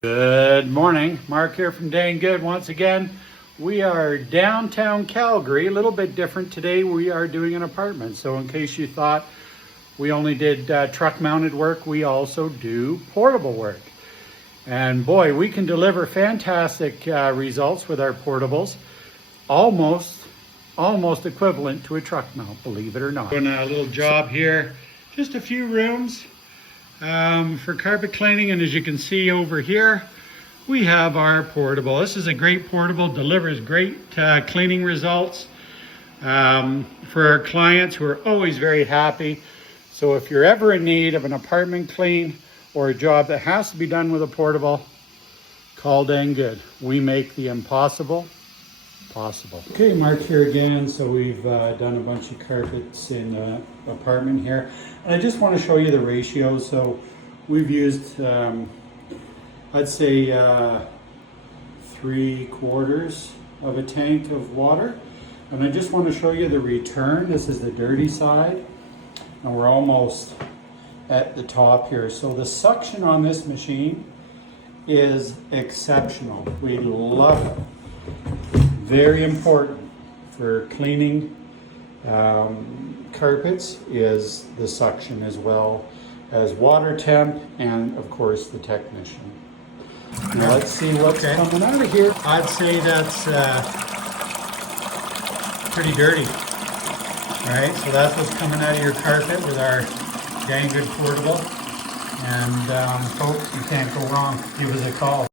Good morning, Mark here from Dang Good. Once again, we are downtown Calgary, a little bit different today. We are doing an apartment. So in case you thought we only did truck mounted work, we also do portable work. And boy, we can deliver fantastic results with our portables, almost equivalent to a truck mount, believe it or not. Doing a little job here, just a few rooms. For carpet cleaning, and as you can see over here, we have our portable. This is a great portable, delivers great cleaning results for our clients who are always very happy. So if you're ever in need of an apartment clean or a job that has to be done with a portable, call Dang Good. We make the impossible possible. Okay, Mark here again. So we've done a bunch of carpets in the apartment here, and I just want to show you the ratio. So we've used I'd say 3/4 of a tank of water, and I just want to show you the return. This is the dirty side, and we're almost at the top here. So the suction on this machine is exceptional. We love it. Very important for cleaning carpets is the suction, as well as water temp, and of course the technician. Now let's see what's coming out of here. I'd say that's pretty dirty. All right, so that's what's coming out of your carpet with our Dang Good portable. And folks, you can't go wrong. Give us a call.